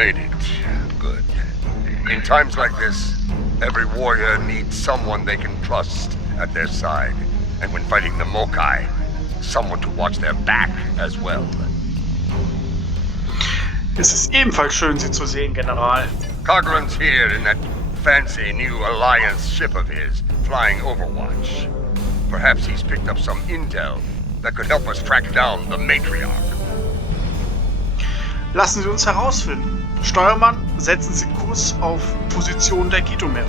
made it. Good. In times like this, every warrior needs someone they can trust at their side. And when fighting the Mokai, someone to watch their back as well. Es ist ebenfalls schön, Sie zu sehen, General. Coglan's here in that fancy new Alliance ship of his, flying Overwatch. Perhaps he's picked up some intel that could help us track down the Matriarch. Lassen Sie uns herausfinden. Steuermann, setzen Sie Kurs auf Position der Khitommer.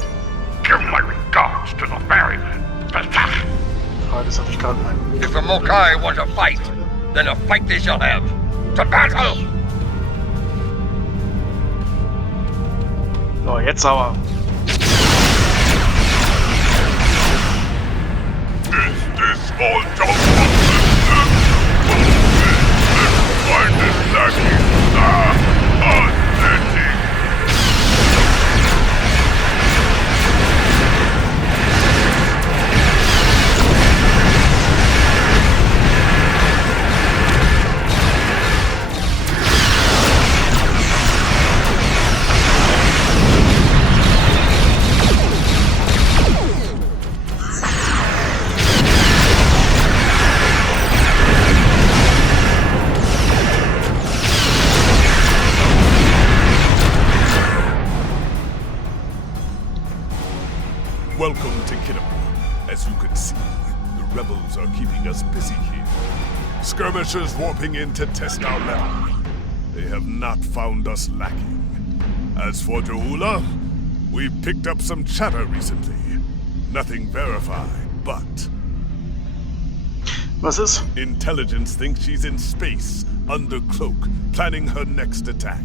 Give my regards to the ferryman. Ah, das habe ich gerade meinen. If the Mokai want to fight, then a fight they shall have. To battle! So, jetzt aber. Is this all just find this lacking? Authentic! Welcome to Khitommer. As you can see, the rebels are keeping us busy here. Skirmishers warping in to test our metal. They have not found us lacking. As for Jahula, we've picked up some chatter recently. Nothing verified, but... Was ist? Intelligence thinks she's in space, under cloak, planning her next attack.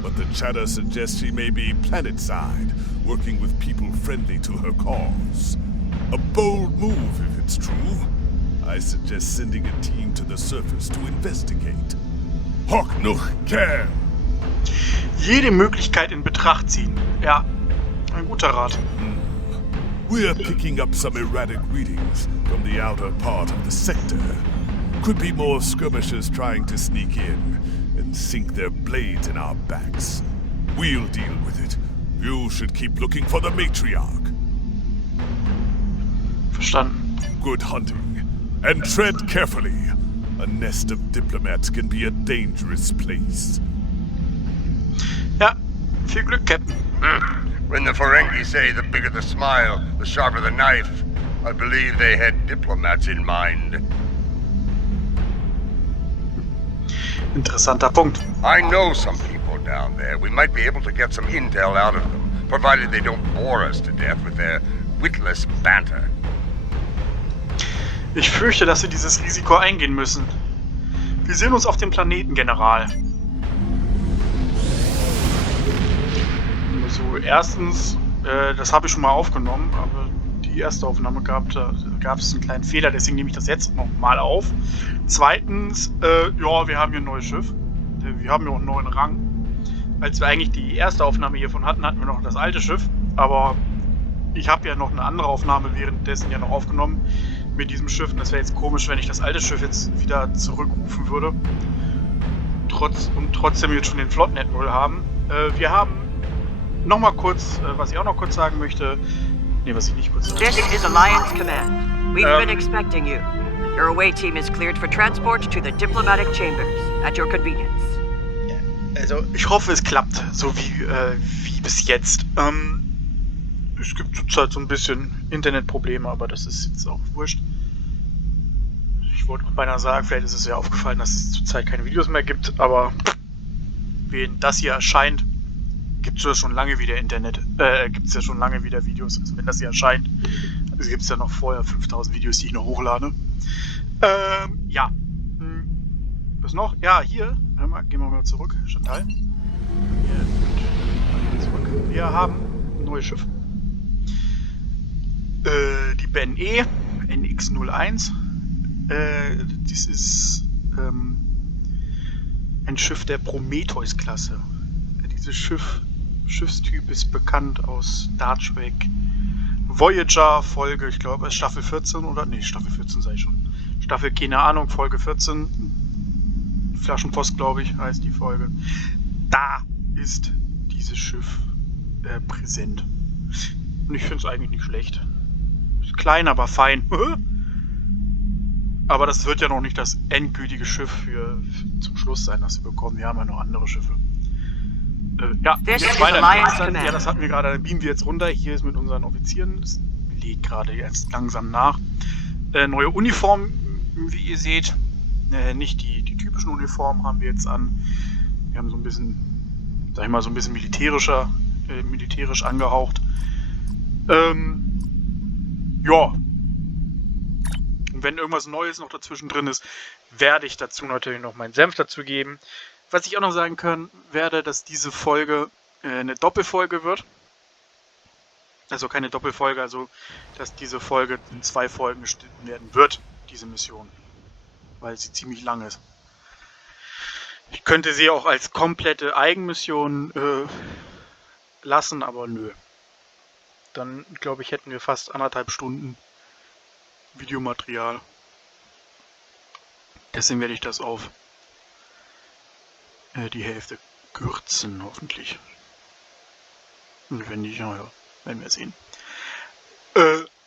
But the chatter suggests she may be planet-side, working with people friendly to her cause. A bold move, if it's true. I suggest sending a team to the surface to investigate. Hock noch gern! Jede Möglichkeit in Betracht ziehen. Ja, ein guter Rat. We are picking up some erratic readings from the outer part of the sector. Could be more skirmishers trying to sneak in and sink their blades in our backs. We'll deal with it. You should keep looking for the Matriarch. Verstanden. Good hunting. And tread carefully. A nest of diplomats can be a dangerous place. Ja, viel Glück, Captain. When the Ferengi say the bigger the smile, the sharper the knife, I believe they had diplomats in mind. Interessanter Punkt. I know some people down there. We might be able to get some intel out of them, provided they don't bore us to death with their witless banter. Ich fürchte, dass wir dieses Risiko eingehen müssen. Wir sehen uns auf dem Planeten, General. So, erstens, das habe ich schon mal aufgenommen, aber die erste Aufnahme gab es einen kleinen Fehler, deswegen nehme ich das jetzt nochmal auf. Zweitens, ja, wir haben hier ein neues Schiff. Wir haben ja auch einen neuen Rang. Als wir eigentlich die erste Aufnahme hiervon hatten, hatten wir noch das alte Schiff. Aber ich habe ja noch eine andere Aufnahme währenddessen ja noch aufgenommen mit diesem Schiff. Und das wäre jetzt komisch, wenn ich das alte Schiff jetzt wieder zurückrufen würde. Und trotzdem jetzt schon den Flotnet 0 haben. Wir haben nochmal kurz, was ich auch noch kurz sagen möchte. Nee, was ich nicht kurz sagen möchte. This is Alliance Command. We've been expecting you. Your away team is cleared for transport to the diplomatic chambers at your convenience. Also, ich hoffe, es klappt, so wie bis jetzt. Es gibt zurzeit so ein bisschen Internetprobleme, aber das ist jetzt auch wurscht. Ich wollte auch beinahe sagen, vielleicht ist es ja aufgefallen, dass es zurzeit keine Videos mehr gibt, aber wenn das hier erscheint, gibt es ja schon lange wieder Videos. Also wenn das hier erscheint, also gibt es ja noch vorher 5000 Videos, die ich noch hochlade. Ja. Was noch? Ja, hier. Gehen wir mal zurück. Chantal. Wir haben ein neues Schiff. Die BNE NX-01. Dies ist ein Schiff der Prometheus-Klasse. Dieses Schiffstyp ist bekannt aus Star Trek Voyager Folge, ich glaube, Staffel 14 oder? Nee, Staffel 14 sei schon. Staffel, keine Ahnung, Folge 14. Flaschenpost, glaube ich, heißt die Folge. Da ist dieses Schiff präsent. Und ich finde es eigentlich nicht schlecht. Ist klein, aber fein. Aber das wird ja noch nicht das endgültige Schiff für zum Schluss sein, das wir bekommen. Wir haben ja noch andere Schiffe. Ja, und This jetzt is weiter. Alliance Command. Ja, das hatten wir gerade. Dann beamen wir jetzt runter. Hier ist mit unseren Offizieren. Das lädt gerade jetzt langsam nach. Neue Uniform, wie ihr seht. Nicht die typischen Uniformen haben wir jetzt an. Wir haben so ein bisschen, sag ich mal, so ein bisschen militärisch angehaucht. Ja. Und wenn irgendwas Neues noch dazwischen drin ist, werde ich dazu natürlich noch meinen Senf dazu geben. Was ich auch noch sagen kann, werde, dass diese Folge eine Doppelfolge wird. Also keine Doppelfolge, also dass diese Folge in 2 Folgen geschnitten werden wird, diese Mission. Weil sie ziemlich lang ist. Ich könnte sie auch als komplette Eigenmission lassen, aber nö. Dann, glaube ich, hätten wir fast 1,5 Stunden Videomaterial. Deswegen werde ich das auf die Hälfte kürzen, hoffentlich. Und wenn nicht, naja, werden wir sehen.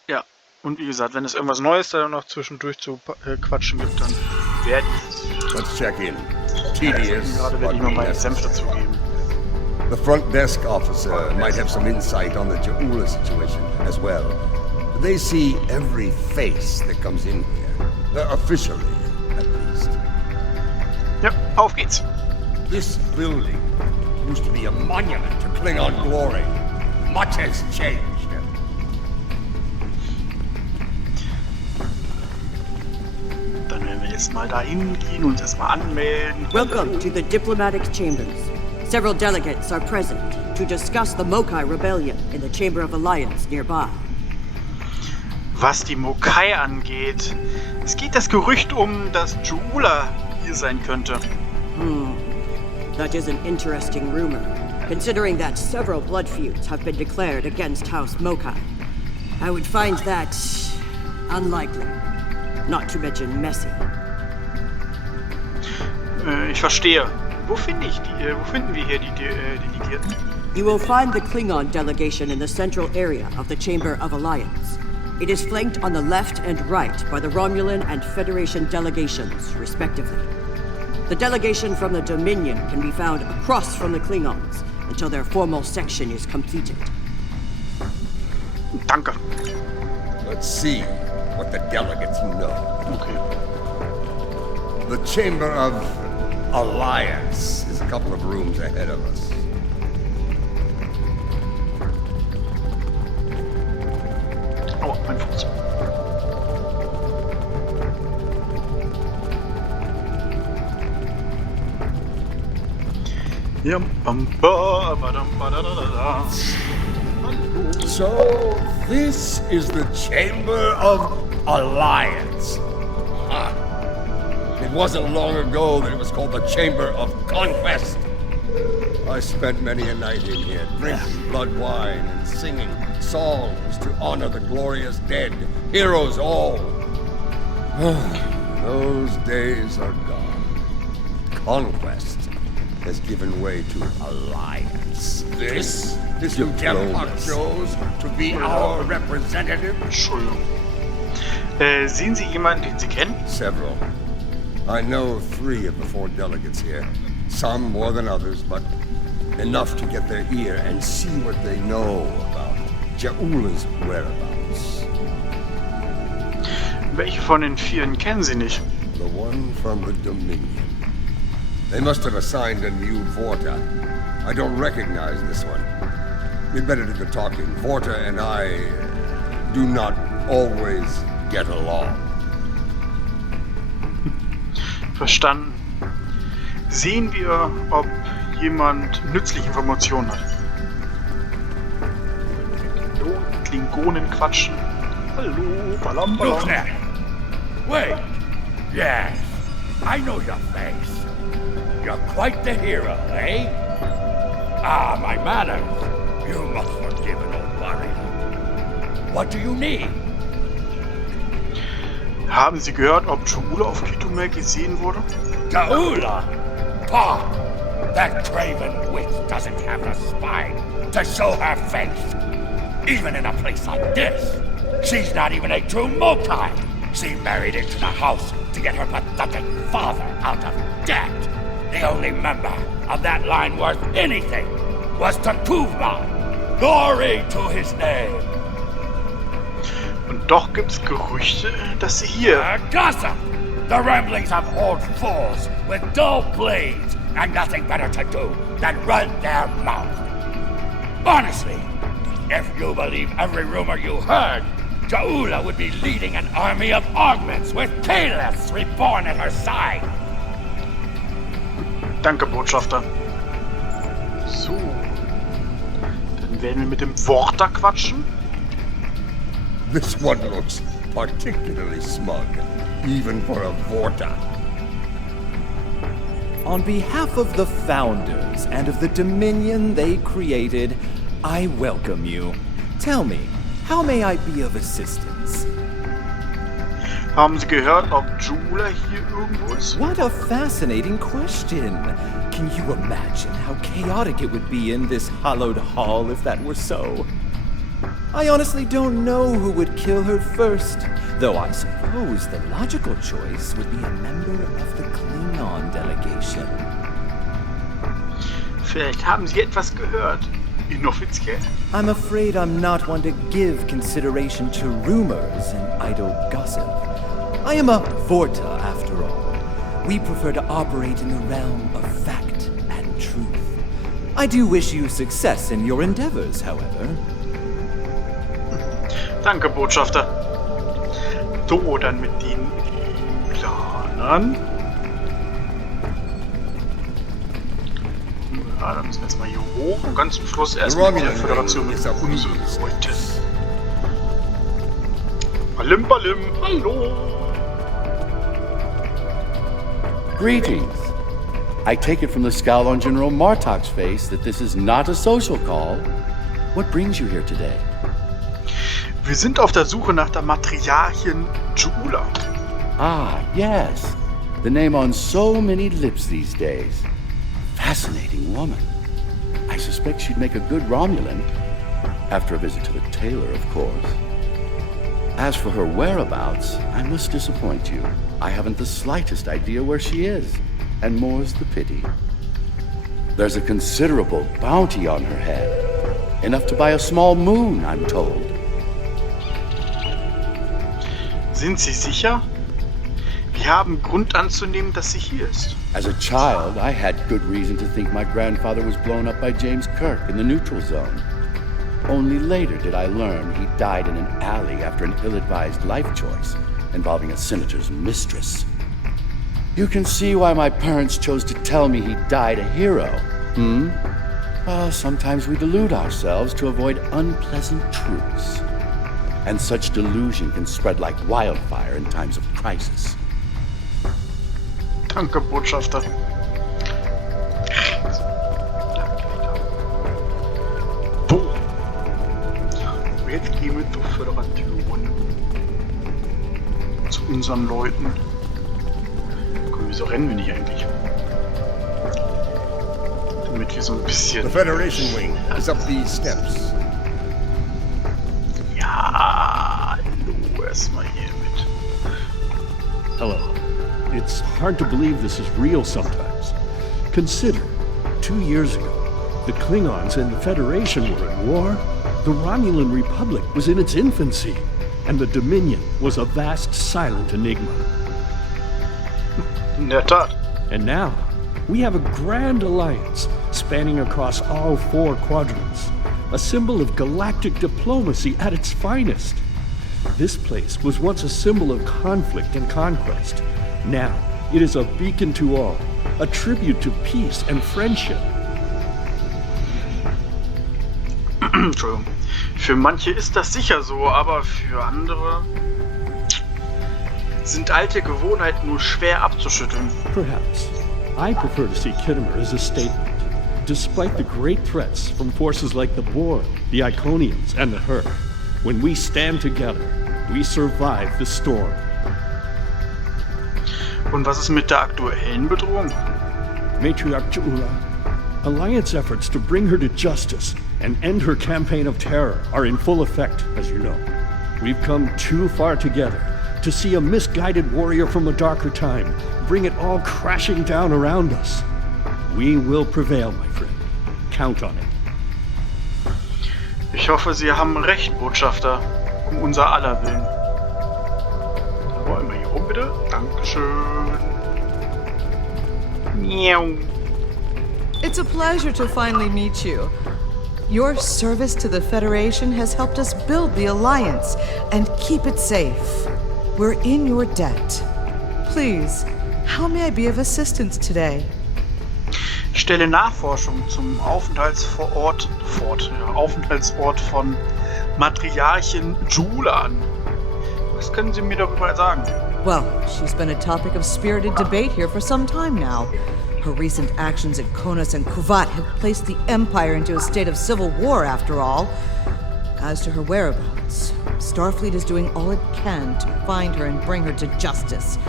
Ja, und wie gesagt, wenn es irgendwas Neues da noch zwischendurch zu quatschen gibt, dann werde ich Let's check in. Tedious, gerade werde ich noch meinen Senf dazu geben. The front desk officer might have some insight on the Ja'ula situation as well. They see every face that comes in here. Officially, at least. Ja, auf geht's. This building used to be a monument to Klingon glory. Much has changed. Dann werden wir jetzt mal dahin gehen und uns erstmal anmelden. Welcome to the diplomatic chambers. Several delegates are present to discuss the Mokai rebellion in the Chamber of Alliance nearby. Was die Mokai angeht, es geht das Gerücht dass Ja'ula hier sein könnte. That is an interesting rumor, considering that several blood feuds have been declared against House Mokai. I would find that unlikely, not to mention messy. Ich verstehe. Wo finden wir hier die Delegierten? You will find the Klingon delegation in the central area of the Chamber of Alliance. It is flanked on the left and right by the Romulan and Federation delegations, respectively. The delegation from the Dominion can be found across from the Klingons until their formal section is completed. Danke. Let's see what the delegates know. Okay. The Chamber of Alliance is a couple of rooms ahead of us. Oh, mein Fuß. Yum, bum, ba, ba, dum, ba, da, da, da, da. So, this is the Chamber of Alliance. Huh. It wasn't long ago that it was called the Chamber of Conquest. I spent many a night in here, drinking blood wine and singing songs to honor the glorious dead, heroes all. Those days are gone. Conquest has given way to alliance. This who Gempak chose to be our representative? Entschuldigung. Sehen Sie jemanden, den Sie kennen? Several. I know 3 of the 4 delegates here. Some more than others, but enough to get their ear and see what they know about Ja'ula's whereabouts. Welche von den 4 kennen Sie nicht? The one from the Dominion. They must have assigned a new Vorta. I don't recognize this one. We'd better do the talking. Vorta and I do not always get along. Verstanden. Sehen wir, ob jemand nützliche Informationen hat. Klingonen quatschen. Hallo, balam, balam. Look at it. Wait. Yes, I know your face. You're quite the hero, eh? Ah, my manners. You must forgive an old warrior. What do you need? Haben Sie gehört, ob Ja'ula auf Khitommer gesehen wurde? Ja'ula? Pah! That craven witch doesn't have the spine to show her face. Even in a place like this, she's not even a true Mokai. She married into the house to get her pathetic father out of debt. The only member of that line worth anything was Takuvma. Glory to his name. Und doch gibt's Gerüchte, dass sie hier... Gossip! The ramblings of old fools with dull blades and nothing better to do than run their mouth. Honestly, if you believe every rumor you heard, Jaula would be leading an army of augments with Kalis reborn at her side. Danke, Botschafter. So. Dann werden wir mit dem Worter quatschen. This one looks particularly smug, even for a Vorta. On behalf of the Founders and of the Dominion they created, I welcome you. Tell me, how may I be of assistance? Haben Sie gehört, ob Jula hier irgendwo ist? What a fascinating question. Can you imagine how chaotic it would be in this hallowed hall if that were so? I honestly don't know who would kill her first, though I suppose the logical choice would be a member of the Klingon delegation. Vielleicht haben Sie etwas gehört. Inoffiziell. I'm afraid I'm not one to give consideration to rumors and idle gossip. I am a Vorta, after all. We prefer to operate in the realm of fact and truth. I do wish you success in your endeavors, however. Danke, Botschafter. So, dann mit den Planern. Ja, dann müssen wir jetzt mal hier hoch und ganz zum Schluss erstmal mit der Föderation mit unseren Leuten. Balim, balim, hallo! Greetings. I take it from the scowl on General Martok's face that this is not a social call. What brings you here today? Wir sind auf der Suche nach der Matriarchin Jula. Ah, yes. The name on so many lips these days. Fascinating woman. I suspect she'd make a good Romulan. After a visit to the tailor, of course. As for her whereabouts, I must disappoint you. I haven't the slightest idea where she is. And more's the pity. There's a considerable bounty on her head. Enough to buy a small moon, I'm told. Sind Sie sicher? Wir haben Grund anzunehmen, dass sie hier ist. As a child, I had good reason to think my grandfather was blown up by James Kirk in the neutral zone. Only later did I learn he died in an alley after an ill-advised life choice involving a senator's mistress. You can see why my parents chose to tell me he died a hero, Well, sometimes we delude ourselves to avoid unpleasant truths. And such delusion can spread like wildfire in times of crisis. Danke, Botschafter. So. Jetzt gehen wir zur Föderation. Zu unseren Leuten. Komm, wieso rennen wir nicht eigentlich? Damit wir so ein bisschen... The Federation wing is up these steps. Ja, hallo, erstmal hier mit. Hello. It's hard to believe this is real sometimes. Consider, 2 years ago, the Klingons and the Federation were at war, the Romulan Republic was in its infancy, and the Dominion was a vast silent enigma. In der Tat. And now, we have a grand alliance spanning across all 4 quadrants, a symbol of galactic diplomacy at its finest. This place was once a symbol of conflict and conquest. Now, it is a beacon to all, a tribute to peace and friendship. Entschuldigung. Für manche ist das sicher so, aber für andere sind alte Gewohnheiten nur schwer abzuschütteln. Perhaps. I prefer to see Khitommer as a statement. Despite the great threats from forces like the Borg, the Iconians, and the Herd, when we stand together, we survive the storm. Und was ist mit der aktuellen Bedrohung? Matriarch Jula Alliance efforts to bring her to justice and end her campaign of terror are in full effect, as you know. We've come too far together to see a misguided warrior from a darker time bring it all crashing down around us. We will prevail, my friend. Count on it. Ich hoffe, Sie haben recht, Botschafter. Unser aller Willen. Da wollen wir hier rum, bitte. Dankeschön. Miau. It's a pleasure to finally meet you. Your service to the Federation has helped us build the Alliance and keep it safe. We're in your debt. Please, how may I be of assistance today? Ich stelle Nachforschung zum Aufenthaltsort von Matriarchin Jule an. Was können Sie mir darüber sagen? Well, she's been a topic of spirited debate here for some time now. Her recent actions at Konos and Kuvat have placed the Empire into a state of civil war, after all. As to her whereabouts, Starfleet is doing all it can to find her and bring her to justice.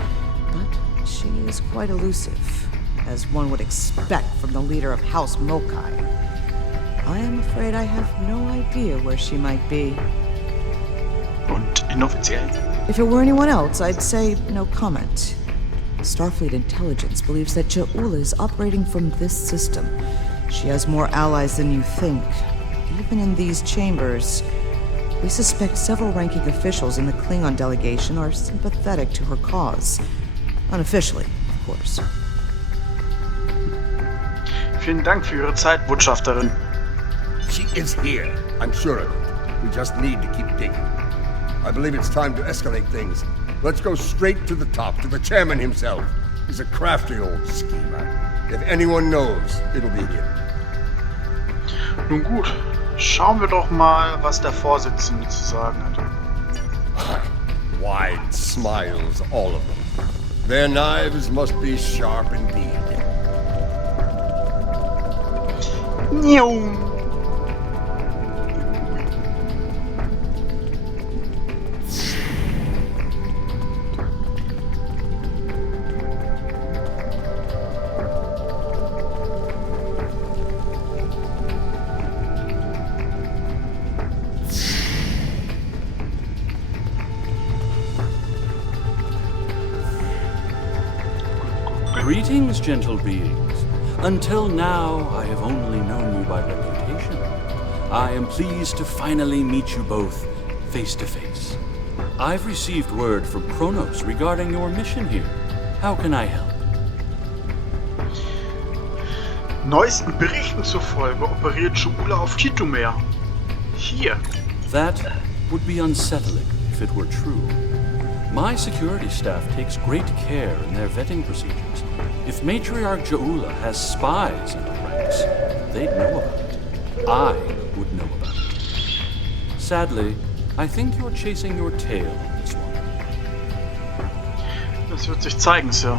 But she is quite elusive, as one would expect from the leader of House Mokai. I am afraid I have no idea where she might be. Und inoffiziell? If it were anyone else, I'd say no comment. Starfleet intelligence believes that Ja'ula is operating from this system. She has more allies than you think. Even in these chambers, we suspect several ranking officials in the Klingon delegation are sympathetic to her cause. Unofficially, of course. Vielen Dank für Ihre Zeit, Botschafterin. She is here. I'm sure of it. We just need to keep digging. I believe it's time to escalate things. Let's go straight to the top, to the chairman himself. He's a crafty old schemer. If anyone knows, it'll be him. Nun gut, schauen wir doch mal, was der Vorsitzende zu sagen hat. Wide smiles, all of them. Their knives must be sharp indeed. Miau. Greetings, gentle beings. Until now, I have only known you by reputation. I am pleased to finally meet you both face to face. I've received word from Kronos regarding your mission here. How can I help? Neuesten Berichten zufolge operiert Ja'ula auf Khitommer. Hier. That would be unsettling if it were true. My security staff takes great care in their vetting procedures. If Matriarch Ja'ula has spies in the ranks, they'd know about it. I would know about it. Sadly, I think you're chasing your tail on this one. Das wird sich zeigen, Sir.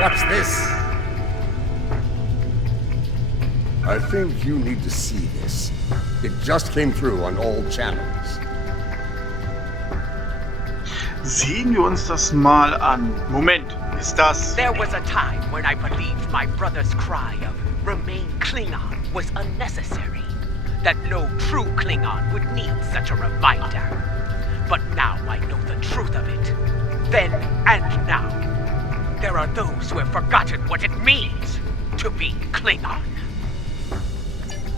What's this? I think you need to see this. It just came through on all channels. Sehen wir uns das mal an. Moment, ist das... There was a time when I believed my brother's cry of "Remain Klingon" was unnecessary. That no true Klingon would need such a reminder. But now I know the truth of it. Then and now. There are those who have forgotten what it means to be Klingon.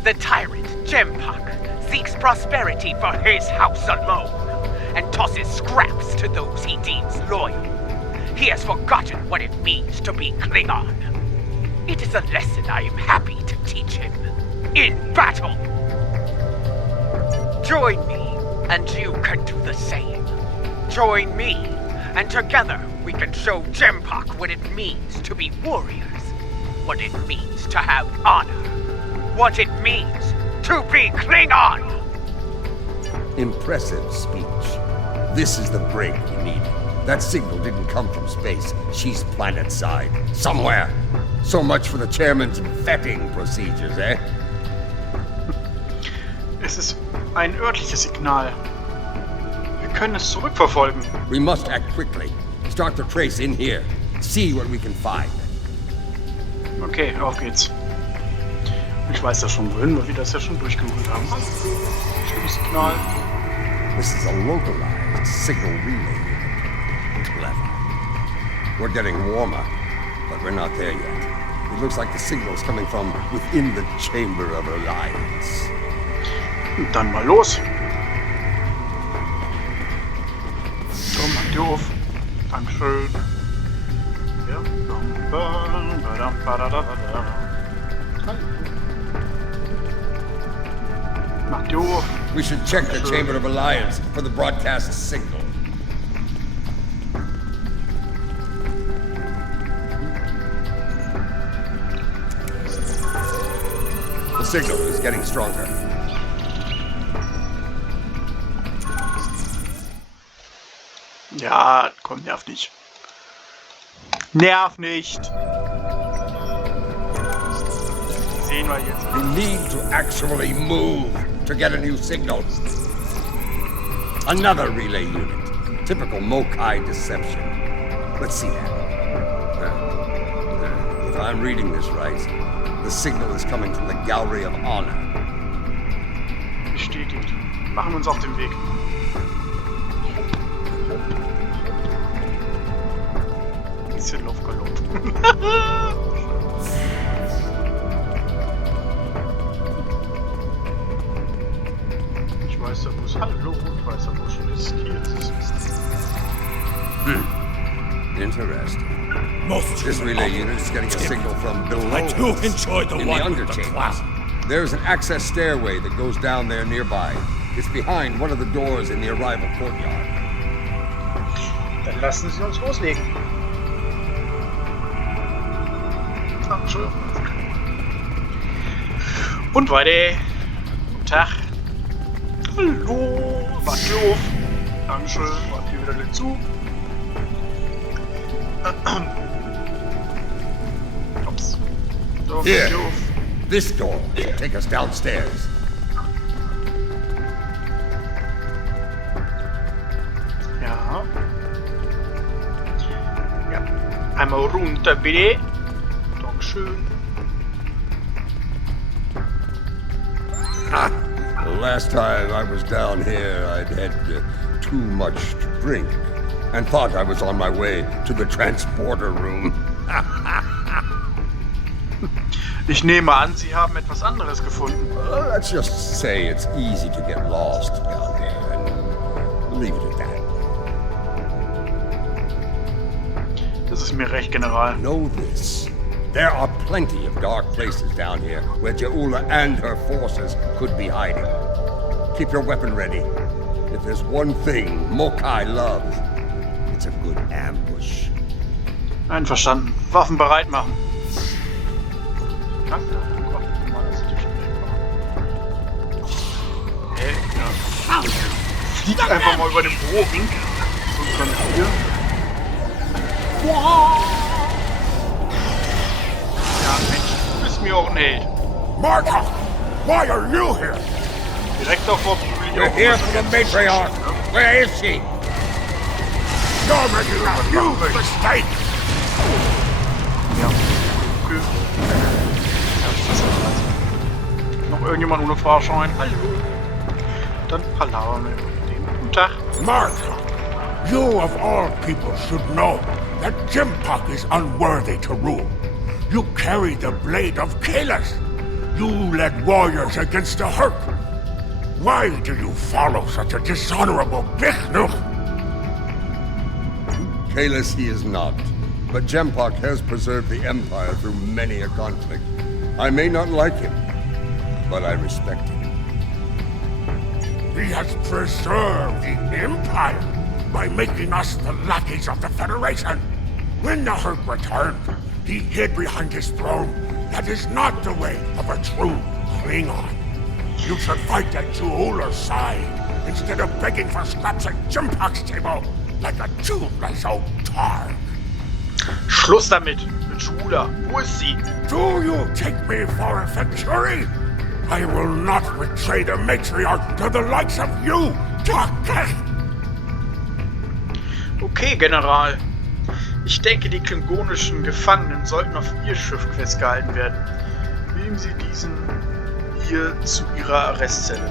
The tyrant, Jempak, seeks prosperity for his house alone, and tosses scraps to those he deems loyal. He has forgotten what it means to be Klingon. It is a lesson I am happy to teach him. In battle! Join me, and you can do the same. Join me, and together we can show Jempak what it means to be warriors. What it means to have honor. What it means to be Klingon! Impressive speech. This is the break we need. That signal didn't come from space. She's planet-side. Somewhere. So much for the chairman's vetting procedures, eh? Es ist ein örtliches Signal. Wir können es zurückverfolgen. We must act quickly. Start the trace in here. See what we can find. Okay, auf geht's. Ich weiß ja schon wohin, weil wir das ja schon durchgeholt haben. Stimmsignal. This is a localized signal relay. Clever. We're getting warmer, but we're not there yet. It looks like the signal's coming from within the Chamber of Alliance. Dann mal los. So, mach die auf. Dankeschön. Ja. Mach die auf. We should check the Chamber of Alliance for the broadcast signal. The signal is getting stronger. Ja, komm, nerv nicht. Nerv nicht! Sehen wir jetzt. You need to actually move to get a new signal. Another relay unit. Typical Mokai deception. Let's see that. If I'm reading this right, the signal is coming from the Gallery of Honor. Bestätigt. Machen wir uns auf den Weg. Bisschen Luftgalopp. Ich weiß ja, wo es Hallo, ich weiß ja, wo schon ist. Hier ist es. Interesting. Most This relay unit is getting a signal from below I do us, enjoy the in the one with the underchambers. cloud. There's an access stairway that goes down there nearby. It's behind one of the doors in the arrival courtyard. Dann lassen Sie uns loslegen. Ach, Entschuldigung. Und weiter. Guten Tag. Hallo. Macht ihr auf. Dankeschön. Macht ihr wieder den Zug. Ups. So, macht Here. ihr auf. This door should take us downstairs. Ja. Ja. Einmal runter, bitte. Dankeschön. Ah, the last time I was down here, I'd had too much to drink and thought I was on my way to the transporter room. Ich nehme an, Sie haben etwas anderes gefunden. Let's just say it's easy to get lost down here and leave it at that. Das ist mir recht, General. Know this. There are plenty of dark places down here where Jaula and her forces could be hiding. Keep your weapon ready. If there's one thing Mokai loves, it's a good ambush. Einverstanden. Waffen bereit machen. Fliegt einfach mal über den Bogen. So können wir. Ja, Mensch, du bist mir auch ein Held. Martha, why are you here? Direkt davor. We're here for the matriarch. Where is she? You're making a huge mistake. Ja. Okay. Noch irgendjemand ohne Fahrschein? Hallo. Dann palabern wir mit dem. Guten Tag. Martha, you of all people should know that Jimpak is unworthy to rule. You carry the blade of Kalas. You led warriors against the Herc. Why do you follow such a dishonorable Bichnuch? Kalis he is not, but Jempak has preserved the Empire through many a conflict. I may not like him, but I respect him. He has preserved the Empire by making us the lackeys of the Federation. When the Herc returned, he hid behind his throne. That is not the way of a true Klingon. You should fight at Jaula's side instead of begging for scraps at Jimpak's table like a toothless old tar. Schluss damit. Mit Jaula. Wo ist sie? Do you take me for a Venturi? I will not betray the matriarch to the likes of you, Doctor! Okay, General. Ich denke, die klingonischen Gefangenen sollten auf ihr Schiff festgehalten werden. Nehmen Sie diesen hier zu Ihrer Arrestzelle.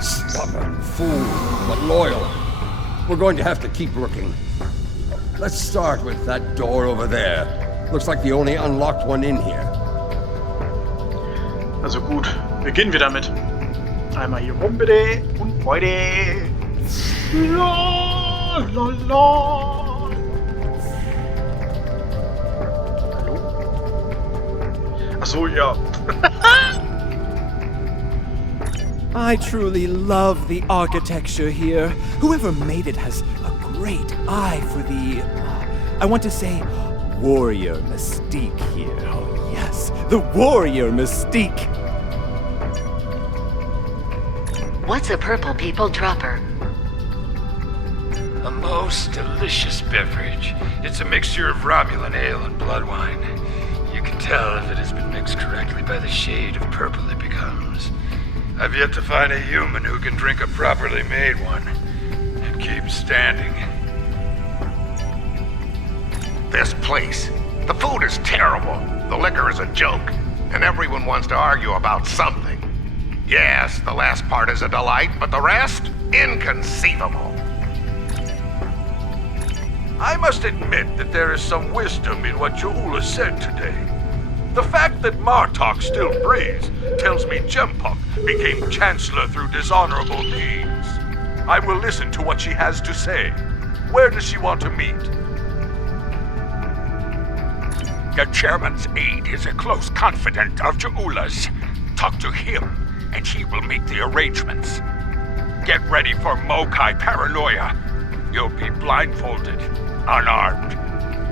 Stubborn fool, but loyal. We're going to have to keep looking. Let's start with that door over there. Looks like the only unlocked one in here. Also gut, beginnen wir damit. Einmal hier rum bitte und weiter. La, la, la. Achso, ja. I truly love the architecture here. Whoever made it has a great eye for the, I want to say, warrior mystique here. Oh yes, the warrior mystique. What's a purple people dropper? A most delicious beverage. It's a mixture of Romulan ale and blood wine. You can tell if it has been mixed correctly by the shade of purple it becomes. I've yet to find a human who can drink a properly made one and keep standing. This place. The food is terrible. The liquor is a joke. And everyone wants to argue about something. Yes, the last part is a delight, but the rest? Inconceivable. I must admit that there is some wisdom in what Ja'ula said today. The fact that Martok still breathes tells me Jempok became Chancellor through dishonorable deeds. I will listen to what she has to say. Where does she want to meet? The chairman's aide is a close confidant of Ja'ula's. Talk to him, and he will make the arrangements. Get ready for Mokai paranoia. You'll be blindfolded, unarmed.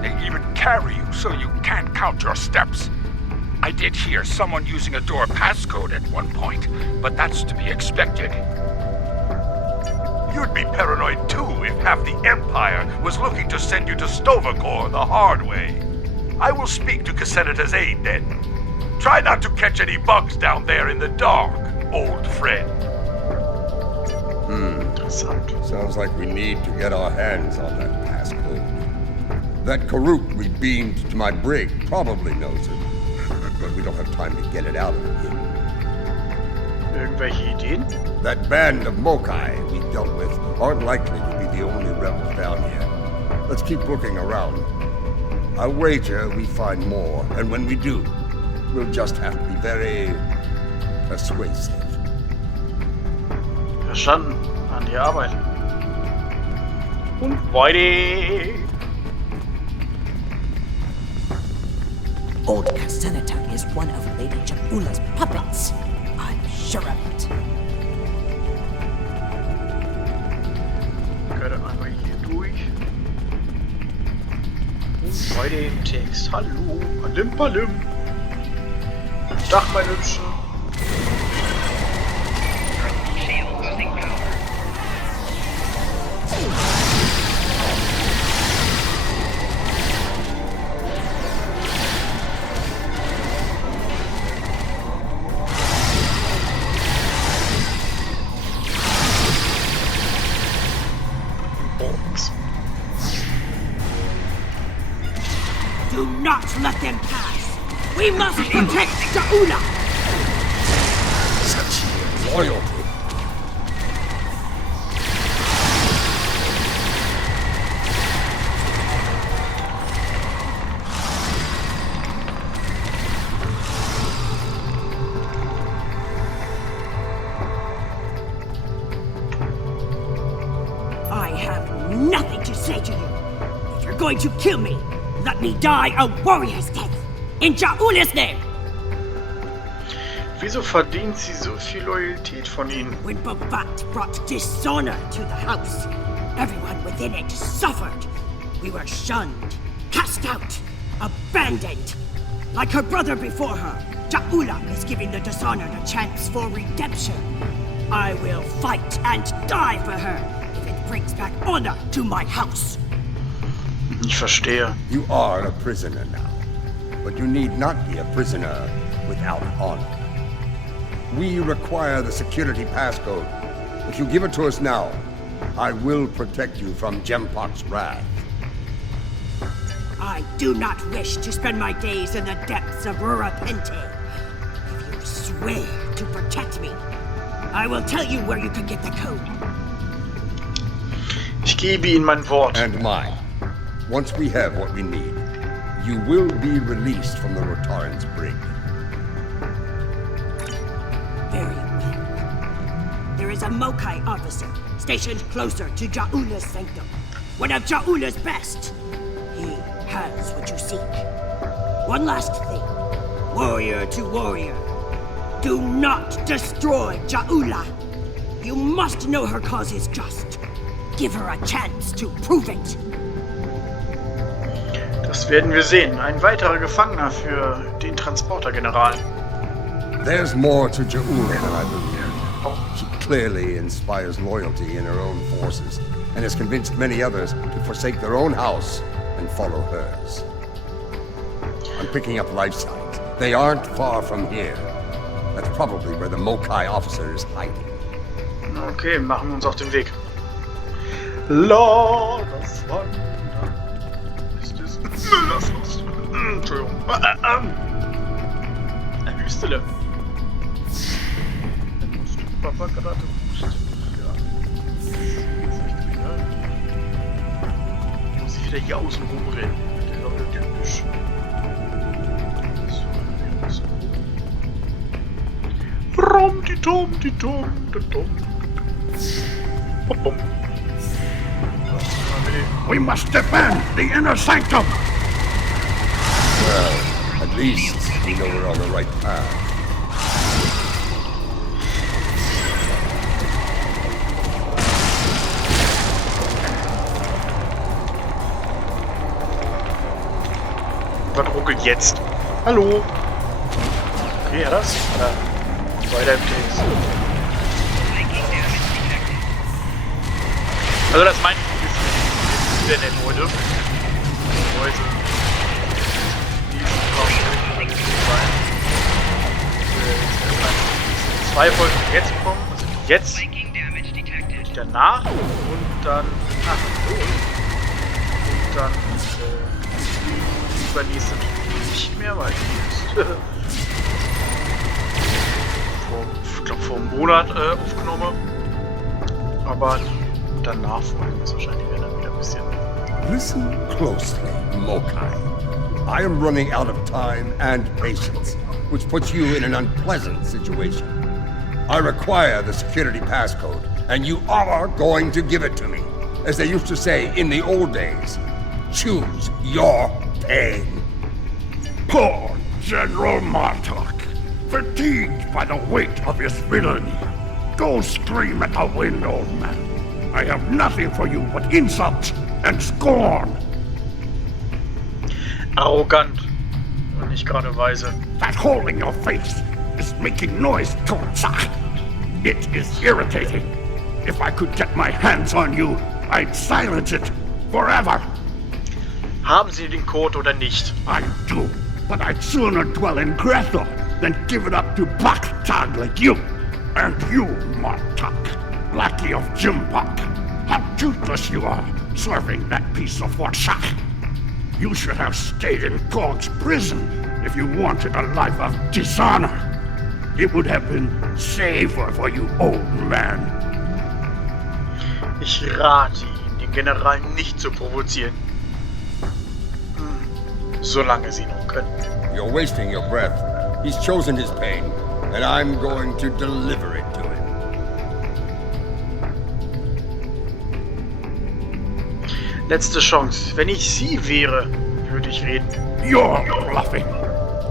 They even carry you so you can't count your steps. I did hear someone using a door passcode at one point, but that's to be expected. You'd be paranoid too if half the Empire was looking to send you to Stovagor the hard way. I will speak to Casenata's aide then. Try not to catch any bugs down there in the dark, old friend. Sounds like we need to get our hands on that passcode. That Karuk we beamed to my brig probably knows it, but we don't have time to get it out of him. Irgendwelche Ideen? That band of Mokai we dealt with aren't likely to be the only rebels down here. Let's keep looking around. I'll wager we find more, and when we do, we'll just have to be very persuasive. Verstanden. An die Arbeit. Und weiter. Old Casenata is one of Lady Ja'ula's puppets. I'm sure of it. Gerade einmal hier durch. Und weiter im Text. Hallo. Palim, palim. Dach, mein Hübschen. Do not let them pass. We must protect Ja'ula. Such loyalty. I have nothing to say to you. If you're going to kill me, let me die a warrior's death. In Ja'ula's name. Wieso verdient sie so viel Loyalität von ihnen? When Babat brought dishonor to the house, everyone within it suffered. We were shunned, cast out, abandoned. Like her brother before her, Ja'ula is giving the dishonored a chance for redemption. I will fight and die for her if it brings back honor to my house. Ich verstehe. You are a prisoner now, but you need not be a prisoner without honor. We require the security passcode. If you give it to us now, I will protect you from Jempok's wrath. I do not wish to spend my days in the depths of Rurapente. If you swear to protect me, I will tell you where you can get the code. Ich gebe Ihnen mein Wort. And mine. Once we have what we need, you will be released from the Rotaran's brig. Very well. There is a Mokai officer stationed closer to Ja'ula's sanctum. One of Ja'ula's best. He has what you seek. One last thing. Warrior to warrior. Do not destroy Ja'ula. You must know her cause is just. Give her a chance to prove it. Das werden wir sehen. Ein weiterer Gefangener für den Transporter-General. There's more to Ja'ula than I believe. She clearly inspires loyalty in her own forces, and has convinced many others to forsake their own house and follow hers. I'm picking up life signs. They aren't far from here. That's probably where the Mokai officer is hiding. Okay, machen wir uns auf den Weg. La, das Wandern ist des Müllers Lust. Entschuldigung. Eine Hüstele. Papa gerade hustet. Ja. Muss ich wieder hier außen rumrennen. Das ist auch wieder typisch. So, rum, die Tom, die Tom, die Tom. We must defend the inner sanctum! Well, at least we know we're on the right path. Was ruckelt jetzt? Hallo? Okay, ja das? Weiter im Text. Also das meint ich sehr nett, Leute. Leute. Die ist sein. Zwei Folgen jetzt kommen, also jetzt, die danach und dann übernächste nicht mehr, weil die ist ich glaube vor einem Monat aufgenommen. Aber danach folgen es wahrscheinlich wieder ein bisschen. Listen closely, Mokai. I am running out of time and patience, which puts you in an unpleasant situation. I require the security passcode, and you are going to give it to me. As they used to say in the old days, choose your pain. Poor General Martok, fatigued by the weight of his villainy. Go scream at the wind, old man. I have nothing for you but insult and scorn. Arrogant und nicht gerade weise. That hole in your face is making noise, Torzach. It is irritating. If I could get my hands on you, I'd silence it forever. Haben Sie den Code oder nicht? I do, but I'd sooner dwell in Grethel than give it up to Baktag like you. And you, Martok, lackey of Jimpak, how toothless you are, serving that piece of Warshak. You should have stayed in God's prison if you wanted a life of dishonor. It would have been safer for you, old man. Ich rate Ihnen, den General nicht zu provozieren. Solange Sie noch können. You're wasting your breath. He's chosen his pain, and I'm going to deliver it to him. Letzte Chance. Wenn ich Sie wäre, würde ich reden. You're bluffing.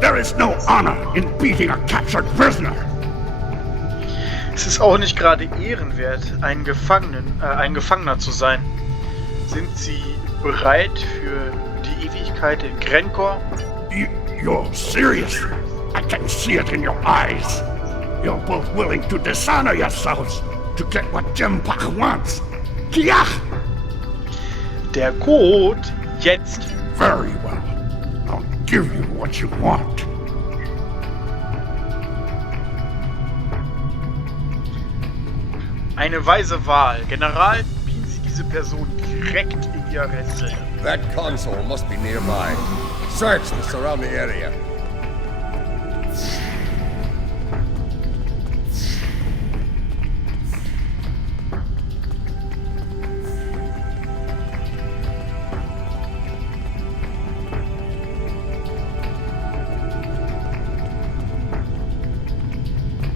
There is no honor in beating a captured prisoner. Es ist auch nicht gerade ehrenwert, ein Gefangener zu sein. Sind Sie bereit für die Ewigkeit in Grenkor? You're serious. I can see it in your eyes. You're both willing to dishonor yourselves to get what Jimpak wants. Kiach! Der Code jetzt. Very well. I'll give you what you want. Eine weise Wahl. General, bieten Sie diese Person direkt in die Arrestzelle. That console must be nearby. Search the surrounding area.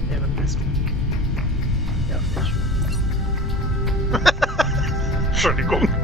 Ja, wer bist du? Ja, nicht. Entschuldigung.